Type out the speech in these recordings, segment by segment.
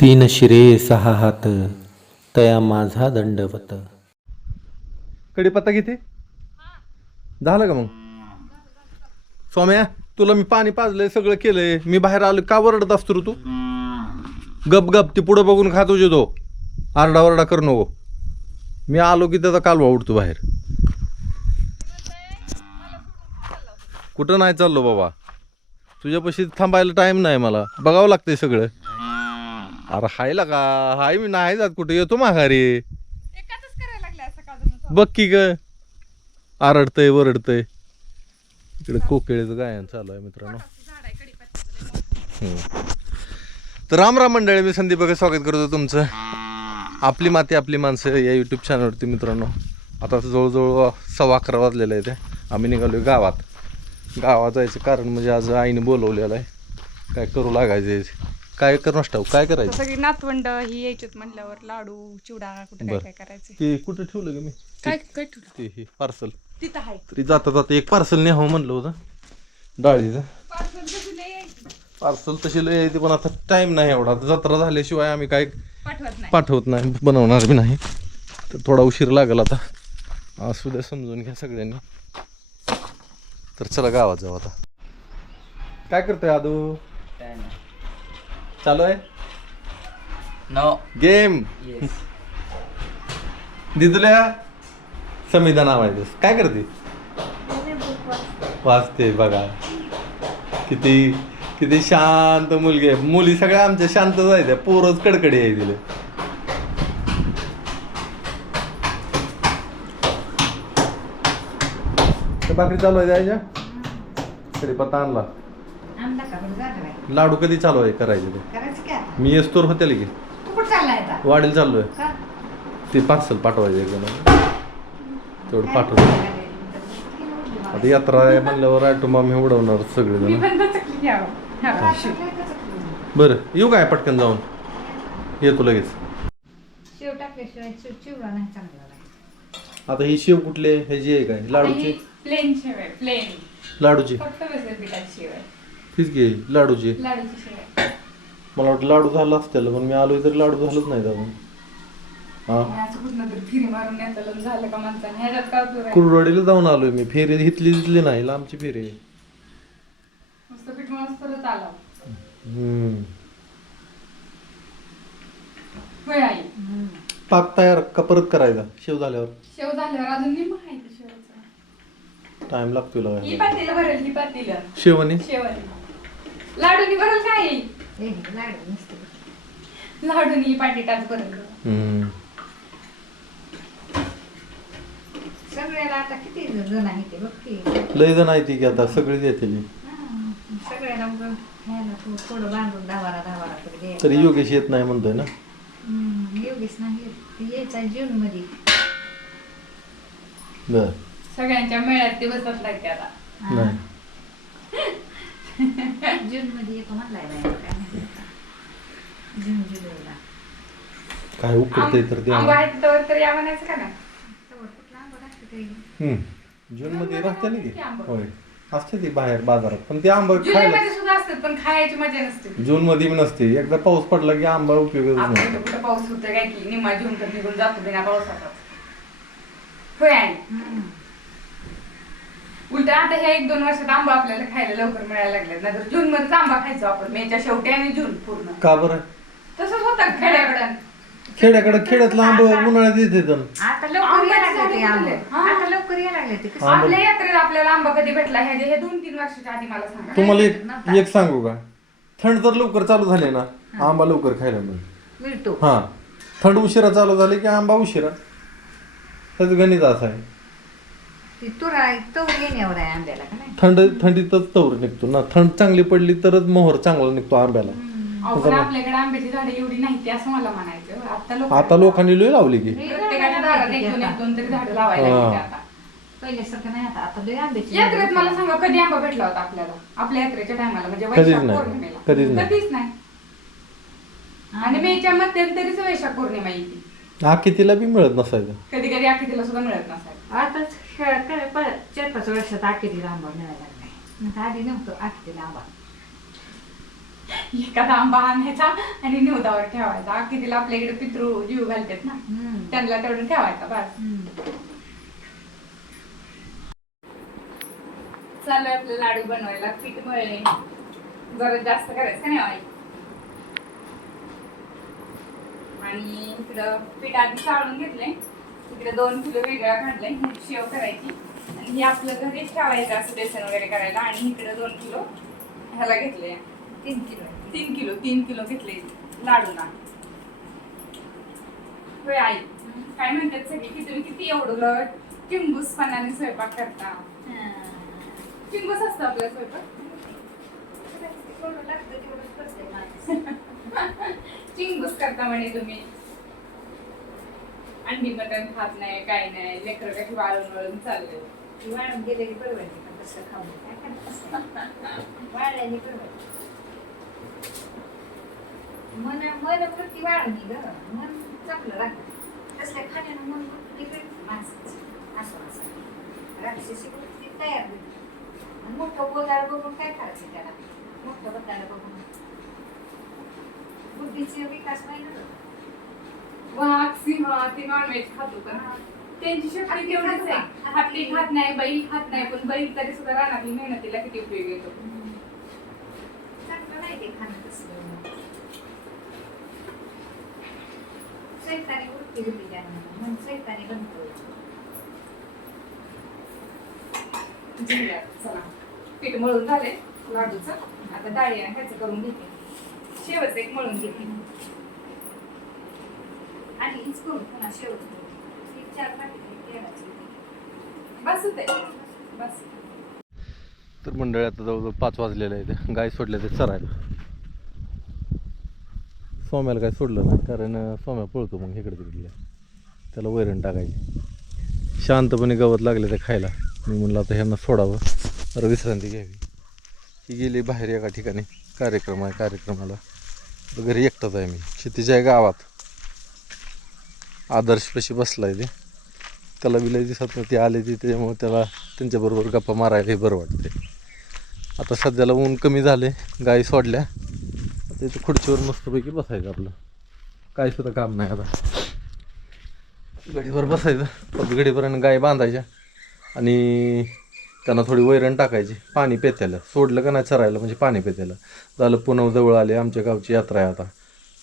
तीन शिरे सहा हात तया माझा दंडवत. कढीपत्ता किती झालं का मग? स्वाम्या तुला मी पाणी पाजलंय सगळं केलंय. मी बाहेर आलो का वरडत असतो तू? गप गप ती पुढं बघून खात तुझे तो. आरडा वरडा कर नको. मी आलो की त्याचा कालवा उडतो बाहेर. कुठं नाही चाललो बाबा. तुझ्यापाशी थांबायला टाईम नाही मला. बघावं लागतंय सगळं. अरे हायला का? हाय मी नाही जात कुठे. येतो माघारी एकाच करायला लागलाय सकाळचं बघ की ग. आरडतंय वरडतंय. इकडे कोकिळेचं गायन चालू आहे मित्रांनो. तर राम राम मंडळी मी संदीप बघा स्वागत करतो तुमचं. आपली माती आपली माणसं या यूट्यूब चॅनलवरती मित्रांनो. आता जवळजवळ सव्वा अकरा वाजलेलं आहे ते. आम्ही निघालो गावात. गावात जायचं कारण म्हणजे आज आईने बोलवलेलं आहे. काय करू लागायचं. काय करू नसतं काय तर करायचं सगळी नातवंड ही यायच्यात म्हटल्यावर लाडू चिवडा कुठे काय बरं. काय करायचे ते कुठं ठेवलं ग मी? काय काय ठेवलं? ते हे पार्सल तिथं आहे. तरी जाता जाता एक पार्सल न्यावं म्हणलं होतं. डाळीचं. पार्सल कसं लय यायचं. पार्सल तशी लय येते पण आता टाइम नाही एवढा. आता जत्रा झाल्याशिवाय आम्ही काय पाठवत नाही. पाठवत नाही बनवणार बी नाही. तर थोडा उशीर लागेल आता. असू द्या समजून घ्या सगळ्यांनी. तर चला गावात जाऊ आता. काय करतोय आदू? चालू आहे? No. Game Yes. दिदुल्या संविधान नाव आहे त्याचं. काय करते वाचते. बघा. किती किती शांत मुलगी आहे. मुली सगळ्या आमच्या शांतच आहेत. त्या पोरच कडकडी आहे तिला. तर भाकरी चालू आहे द्यायच्या तरी पत्ता आणला. लाडू कधी चालू आहे करायचे ते? करायचं काय आता? मी येस्तोर होते की. तू कुठं चाललाय आता? वाढीला चाललोय. का? ते पार्सल पाठवायचं एकदम तेवढं पाठवलं आता यात्रा आहे म्हणल्यावर ॲटोमा मी उडवणार मी सगळेजण पण दचकली घ्यावं. हा, शिव. बरं येऊ काय पटकन जाऊन? येतो लगेच. शेव टाकल्याशिवाय शेव चिवडा नाही चांगला लागत. आता ही शेव कुठले? हे जे आहे काय? लाडूची? ही प्लेन शेव आहे प्लेन लाडूची. फक्त बेसन पिठाची शेव आहे. तीच घे लाडूची मला वाटतं लाडू झाला असतील पण मी आलोय तर लाडू झालंच नाही अजून. हा? आणि असं कुठनं तरी फिरी मारून येतं झालं का माणसाने ह्याच्यात काय उपयोग आहे? कुरडवाडीला जाऊन आलोय मी. फेरी हितली तिथली नाही लांबची फेरी. आहे नुसतं पीठ मळून परत आला. हम्म. होय आई. हम्म. पाक तयार का परत करायचा? शेव झाल्यावर. शेव झाल्यावर अजून निम आहे ते शेवचं? टाइम लागतो ही लागायला पातेलं भरेल ही पातेलं. शेवणी? शेवणी. लाडूनी भरेल काय हे लाडू नुसते. लाडूनी पाटीटाच भरेल हम्म. सगळ्याला आता किती जण आहे ते बघ की लय जण आहे ती की आता येते हा. सगळ्याला थो- थोडं बांधून दहावारा दहावारा तरी द्यायचं. तरी योगेश येत नाही म्हणतोय ना हम्म, योगेश नाही येत. ते यायचा जून मध्ये बर सगळ्यांच्या मेळ्यात ते बसत लागते आता नाही जून मध्ये येतो म्हणलाय बाई, काय माहिती आता. जून जुलैला. काय उकडतंय तर ते आंबा आहे तर तर या म्हणायचं का नाही? तेव्हा कुठला आंबा लागतो ते? हम्म. जून मध्ये राहते ना आंबट? होय. असते ती बाहेर बाजारात पण ते आंबा खायला जुलैमध्ये सुद्धा असतात पण खायची मजा नसते. जून मध्ये नसते. एकदा पाऊस पडला की आंबा उपयोगच आपल्या नाही. इथं कुठं पाऊस होतं काय की निम्मा जून तर निघून जातो बिना पावसाचा. होय आई? उलट आता ह्या एक दोन वर्षात आंबा आपल्याला खायला लवकर मिळायला लागले नाहीतर जून मध्येच आंबा खायचो आपण. मेच्या शेवटी आणि जून पूर्ण. का बरं? तसंच होतं खेड्याकडं. खेड्याकडे खेड्यातला आंबा उन्हाळ्यात येते तर. आता लवकर यायला लागले ते झाडं आंबे. लागले. हा. आता लवकर यायला लागले ते. कसं आंबा- आपल्या यात्रेत आपल्याला आंबा कधी भेटला? ह्या हे दोन तीन वर्षाच्या आधी मला सांगा. तुम्हाला एक एक सांगू का? थंड तर लवकर चालू झाले ना? आंबा लवकर खायला मिळतो. मिळतो. हा. थंड उशिरा चालू झाले की आंबा उशिरा? त्याच गणित असं आहे. ती तुरा तवर येण्यावर आहे आंब्याला का नाही? थंड थंडीतच तवर निघतो ना. थंड चांगली पडली तरच मोहर चांगला निघतो आंब्याला. अहो, पण आपल्याकडे आंब्याची झाडे एवढी नाहीती असं मला म्हणायचं. आता लोक आता लोकांनी लोय लावली की. प्रत्येकाच्या दारात एक दोन एक दोन तरी झाडं लावायला हा. लागली आता. पहिल्यासारखं नाही आता. आता लय आंब्याची यात्रेत मला सांगा कधी आंबा भेटला होता आपल्याला? आपल्या यात्रेच्या टायमाला म्हणजे कधीच वैशाख नाही. पौर्णिमेला. कधीच नाही. कधीच नाही. आणि मेच्या मध्यंतरीच वैशाख पौर्णिमा येते. हा कितीला बी मिळत नसायचं. कधी कधी आखीला सुद्धा मिळत नसायचं. आताच खेळ काय प- चार पाच वर्षात आखेरीला आंबा मिळायला नाही तर आधी नव्हतं आखेरीला आंबा. एखादा आंबा आणायचा आणि निवदावर ठेवायचा. कितीला आपल्याकडे पितृ जीव घालतात ना. हम्म. त्यांना तेवढं ठेवायचा बस. चालू आपलं लाडू बनवायला. पीठ मळले. जरा जास्त करायचं नाही आई? आणि इकडं पीठ आधी चाळून घेतलंय. इकडे दोन किलो वेगळा काढलाय ही शेव करायची आणि हे आपलं घरी ठेवायचं असं बेसन वगैरे करायला आणि इकडे दोन किलो ह्याला घेतले तीन किलो. तीन किलो तीन किलो घेतले लाडूला. होय आई काय म्हणतात सगळे की तुम्ही किती एवढं चिंबूसपणाने स्वयंपाक करता? चिंबूस असतं आपला स्वयंपाक. चिंगूस करता म्हणे तुम्ही. अंडी मटण खात नाही काय नाही. लेकर कशी वाळून वळून चालले. ती वाळून परवडते का तसं खाऊन काय करत वाळल्याने परवडते. मन मन वृत्ती वाढली ग. मन चांगलं राहतं. तसल्या खाण्यानं मन वृत्ती भेटते माणसाचं. असं असं. राक्षसी वृत्ती तयार होते. आणि मोठं बोलायला बघून काय करायचं त्याला? मोठं बोलायला बघून. बुद्धीचे विकास नाही होत. वाघ सिंह ते नॉनव्हेज खातो पण त्यांची शक्ती तेवढीच आहे. हत्ती खात नाही बैल खात नाही पण बैल तरी सुद्धा रानातली मेहनतीला किती उपयोग येतो. चांगलं नाही ते खाणं तसलं. सैतानी वृत्ती होती त्यांना. मन सैतानी बनतो. जिल्ह्यात चला. पीठ मळून झाले लाडूचं. आता डाळी ह्याचं करून घेते. शेवच एक मळून घेते. आणि हीच करून पुन्हा शेवट एक चार पाकिटे तेलाची बस होते बस. तर मंडळी आता जवळजवळ पाच वाजलेले आहे ते गाय सोडले ते चरायला. सोम्याला काय सोडलं नाही कारण सोम्या पळतो मग इकडे तिकडल्या त्याला वैरण टाकायची. शांतपणे गवत लागले ते खायला. मी म्हणलं आता ह्यांना सोडावं. तर विश्रांती घ्यावी. ही गेली बाहेर एका ठिकाणी. कार्यक्रम आहे कार्यक्रमाला. घरी एकटाच आहे मी. शेतीच्या आहे गावात. आदर्शपाशी आहे ते. त्याला विलय दिसत ते आले ते त्याच्यामुळे त्याला त्यांच्याबरोबर गप्पा मारायलाही बरं वाटते आता सध्याला ऊन कमी झाले गाई सोडल्या. त्याच्या खुर्चीवर मस्तपैकी बसायचं आपलं. काय सुद्धा काम नाही आता. गडीवर बसायचं परत गडीवर आणि गाय बांधायच्या आणि त्यांना थोडी वैरण टाकायची पाणी पेत्याला. सोडलं का नाही चरायला म्हणजे पाणी पेत्याला. झालं पुन्हा जवळ आले आमच्या गावची यात्रा आहे आता.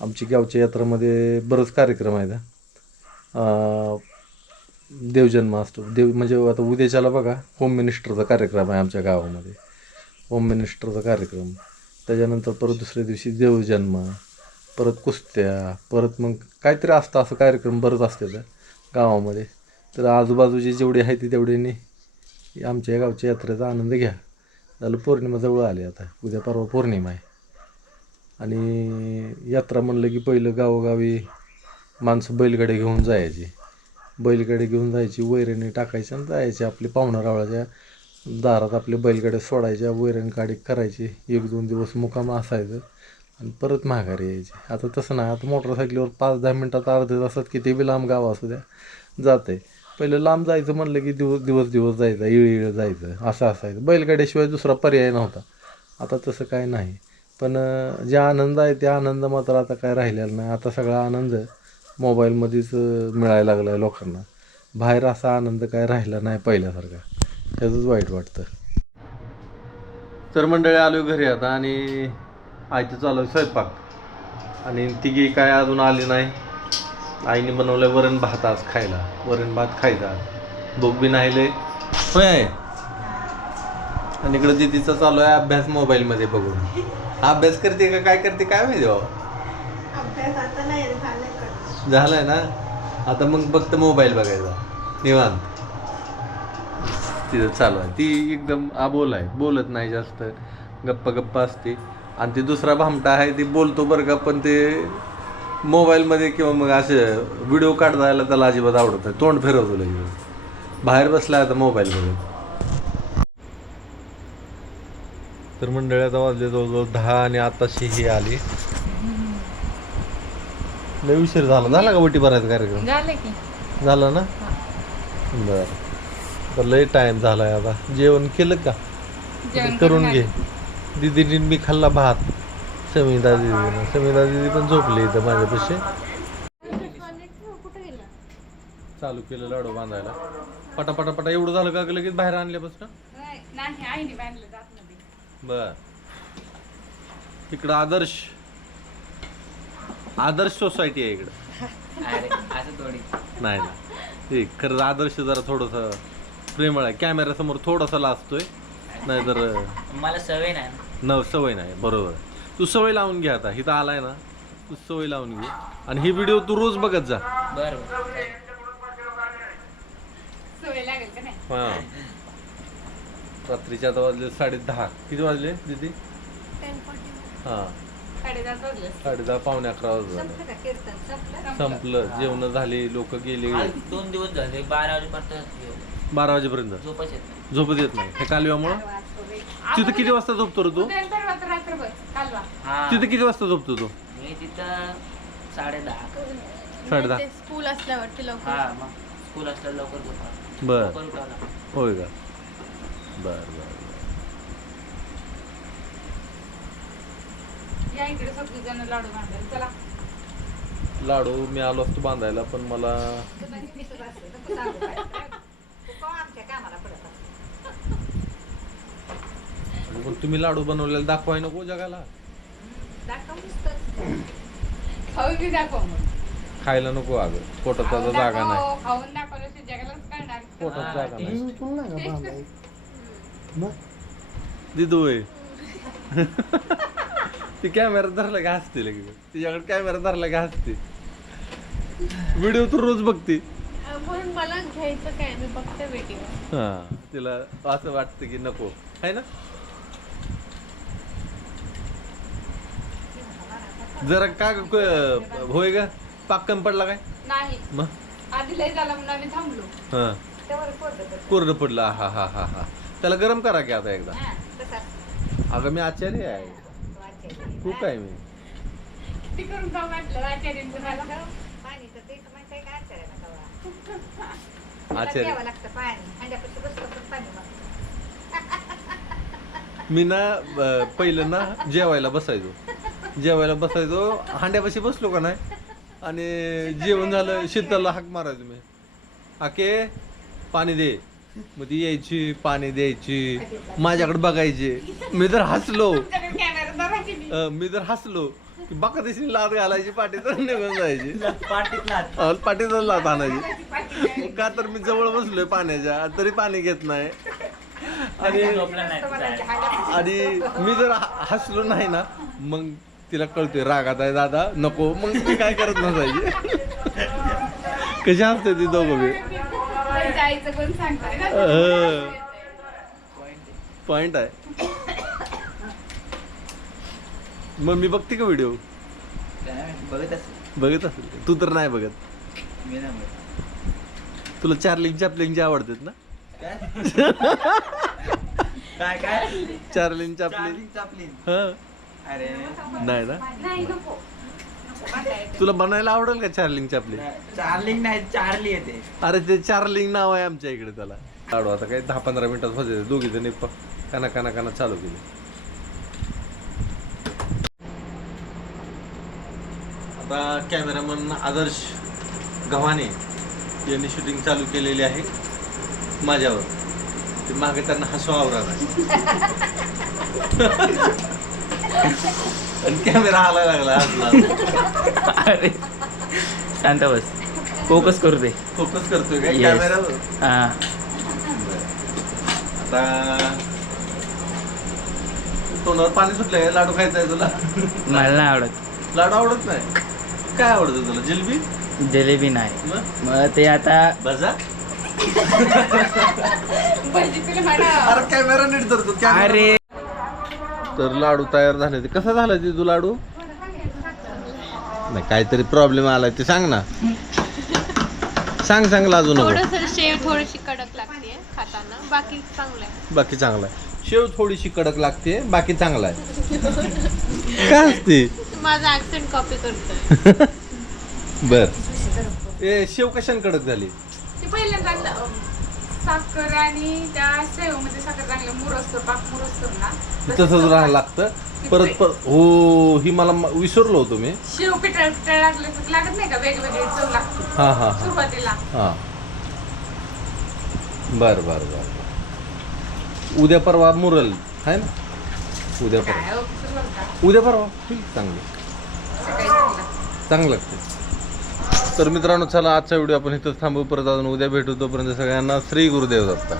आमची गावच्या यात्रामध्ये बरंच कार्यक्रम आहेत. देवजन्म असतो. देव म्हणजे आता उद्याच्याला बघा होम मिनिस्टरचा कार्यक्रम आहे आमच्या गावामध्ये. होम मिनिस्टरचा कार्यक्रम. त्याच्यानंतर परत दुसऱ्या दिवशी देवजन्म परत कुस्त्या परत मग काहीतरी असतं असं कार्यक्रम बरंच असते गावामध्ये. तर आजूबाजूचे जेवढे आहे ते तेवढ्यांनी आमच्या गावच्या यात्रेचा आनंद घ्या. झालं पौर्णिमा जवळ आली आता. उद्या परवा पौर्णिमा आहे. आणि यात्रा म्हणलं की पहिलं गावोगावी माणसं बैलगाडी घेऊन जायची. बैलगाडी घेऊन जायची वैरणी टाकायची आणि जायची. आपली पाहुणारावळाच्या दारात आपली बैलगाड्या सोडायच्या वैरण गाडी करायची. एक दोन दिवस मुकाम असायचं आणि परत माघारी यायची. आता तसं नाही. आता मोटरसायकलीवर पाच दहा मिनटात अर्धे तासात किती बी लांब गाव असू द्या जाते पहिलं लांब जायचं म्हणलं की दिवस दिवस दिवस जायचं इळीळ जायचं. असं असायचं. बैलगाड्याशिवाय दुसरा पर्याय नव्हता. आता तसं काय नाही. पण जे आनंद आहे ते आनंद मात्र आता काय राहिलेला नाही. आता सगळा आनंद मोबाईलमध्येच मिळायला लागला आहे लोकांना. बाहेर असा आनंद काय राहिला नाही पहिल्यासारखा. त्याचंच वाईट वाटतं. तर मंडळी आलो घरी आता आणि आईचं चालू आहे स्वयंपाक. आणि तिघी काय अजून आली नाही. आईने बनवलं वरण भात आज खायला. वरण भात खायचा भूक बी नाही लय. होय आहे. आणि इकडं दिदीचा चालू आहे अभ्यास मोबाईलमध्ये बघून. अभ्यास करते का काय करते काय माहिती बाबा? झालाय ना? आता मग फक्त मोबाईल बघायचा. निवांत. तिथं चालू आहे. ती एकदम आबोल आहे. बोलत नाही जास्त. गप्पा गप्पा असते. आणि ती दुसरा भामटा आहे ती बोलतो बरं का पण ते मोबाईलमध्ये किंवा मग असं व्हिडिओ काढता त्याला अजिबात आवडत आहे तोंड फिरवतो लगेच बाहेर बसला आता मोबाईल बघत तर मंडळाचा वाजले जवळजवळ दहा आणि आताशी ही आली. लय उशीर झाला. झाला का वटी भरायचा कार्यक्रम? झालं की. झाला ना? बर. तर लय टाइम झालाय आता. जेवण केलं का? जेवण करून घे. दीदीने मी खाल्ला भात. समिता दिदी समिता दिदी पण झोपली इथं माझ्यापाशी. चालू केलं लाडू बांधायला. पटा पटा पटा एवढं झालं का लगेच बाहेर आणल्यापासून? बर. इकडं आदर्श. आदर्श सोसायटी आहे इकडं. अरे असं थोडी. नाही ना ते खरंच आदर्श जरा थोडस प्रेमळ आहे. कॅमेरा समोर थोडासा लाजतोय. नाहीतर मला सवय नाही. ना. न सवय नाही. बरोबर. आहे. तू सवय लावून घे आता. इथं आलाय ना तू सवय लावून घे. आणि ही व्हिडिओ तू रोज बघत जा. बरं बरं सवय लागेल का नाही? हा. रात्रीचे आता वाजले साडे दहा. किती वाजले दीदी? हा. साडेदहा वाजले साडे दहा पावणे अकरा वाजले. संपलं का कीर्तन? संपलं? संपलं. जेवण झाली लोक गेले. आज दोन दिवस झाले बारा वाजेपर्यंत बारा वाजेपर्यंत? झोपच येत नाही. झोपत येत नाही. हे कालव्यामुळं? तिथं किती वाजता झोपतो रे तू? हा. तिथं किती वाजता झोपतो तू? मी तिथं साडे दहा साडे दहा स्कूल असल्यावरती लवकर. हा मग. स्कूल असलं लवकर झोपा. बर. लवकर उठावं लागतं. होय का? बर बर बर. या इकडे सगळी जण लाडू बांधायला चला. लाडू मी आलो असतो बांधायला पण मला आमच्या कामाला पडत. पण तुम्ही लाडू बनवलेला दाखवाय नको जगाला. दाखव मग. खायला नको अगं पोटात खाऊन त्याचा जागा नाही. दाखव, खाऊन दाखवलं की जगालाच कळणार पोटात जागा ते- नाही दिदू ती कॅमेरा धरला का हसते लगेच. तिच्याकडे कॅमेरा धरला का हसते. व्हिडिओ तर रोज बघते. म्हणून मला घ्यायचं काय? मी बघते व्हिडिओ हा. तिला असं वाटतं की नको. आहे ना? जरा का ग- क- होय का पाक कमी पडला काय? नाही. मग? आधी लय झाला म्हणून आम्ही थांबलो. हा. त्यावर पोरगं पडतं. कोरडं पडलं. हा हा हा हा त्याला गरम करा की आता एकदा. हा, असतं. अगं मी आचार्य आहे. खूप आहे मी. किती करून खाऊ वाटलं आचार्यांचं मला? पाणी तर ते तर माहिती आहे का आचार्याला कवा? त्याला आचार्य. प्यावं लागतं पाणी. हंड्यापाशी बसलं तर पाणी मागतं. मी ना पहिलं ना जेवायला बसायचो. जेवायला बसायचो. हांड्यापाशी बसलो का नाही? आणि जेवण झालं शीतलला हाक मारायचो मी. आके पाणी दे. मग ती यायची पाणी द्यायची. माझ्याकडे बघायची. मी जर हसलो. अं, मी जर हसलो की बाका दिशी लाद घालायची पाठी तर निघून जायची. पाठीत पाठीतच लाद आणायची. का तर मी जवळ बसलोय पाण्याच्या तरी पाणी घेत नाही. आणि झोपलं नाही तिचं. आणि मी जर ह- हसलो नाही ना मग तिला कळतोय रागात आहे दादा नको. मग ती काय करत नसायची. कशी हसते ती दोघं बी. पॉइंट आहे. मग मी बघते का व्हिडिओ काय बघत असेल. बघत असेल. तू तर नाही बघत. मी नाही बघत. तुला चार्लिंग चॅपलिंगचे आवडतात ना? काय? काय चार्लिंग चॅपलिंग चार्लिंग चापलिन हा. अरे. नाही ना? नाही नको. नको बांधायचं. तुला बनायला आवडेल का चार्लिंग चॅपलिंग चार्लिंग नाही चार्ली येते अरे ते चार्लिंग नाव आहे आमच्या इकडे त्याला. लाडू आता काही दहा पंधरा मिनिटात होते दोघी जणी काना काना काना चालू केली. आता कॅमेरामन आदर्श गव्हाणे यांनी शूटिंग चालू केलेली आहे माझ्यावर. ते मागे त्यांना हसू आवरा आणि कॅमेरा हालायला लागला हसला. अरे शांत बस. फोकस करू दे. फोकस करतोय Yes. कॅमेरावर हा. आता तोंडावर पाणी सुटलंय. लाडू खायचा आहे तुला. मला नाही आवडत. लाडू आवडत नाही? काय आवडतं तुला? जिलबी? जिलेबी नाही. मग? मग ते आता म्हणा. अरे कॅमेरा नीट धरतो. अरे. तर लाडू तयार झाले ते. कसा झाला ते तू लाडू? नाही काहीतरी प्रॉब्लेम आलाय ते सांग ना. सांग सांग लाजू नको. थोडस शेव थोडीशी कडक लागते खाताना. बाकी चांगलं आहे. बाकी चांगला आहे. शेव थोडीशी कडक लागते बाकी चांगला आहे. काय असते? माझा ऍक्सेंट कॉपी करतोय. बर. ए शेव कशाने कडक झाली? ते पहिल्यांदा साखर आणि त्या शेवमध्ये साखर चांगलं मुरसतो पाक मुरसतो ना? तसंच राहायला लागतं. परत परत हो ही मला म- विसरलो होतो मी. शेव पिठळ पिठळ लागलं लागत नाही का? वेगवेगळी चव लागते. हां हां हां. सुरुवातीला. हां. बर बर बर बर. उद्या परवा मुरल आहे ना? उद्या परवा. हो? उद्या परवा. ठीक चांगलं. चांगलं. चांगलं लागते. तर मित्रांनो चला आजचा व्हिडिओ आपण इथंच थांबू परत अजून उद्या भेटू. तोपर्यंत सगळ्यांना श्री गुरुदेव दत्ता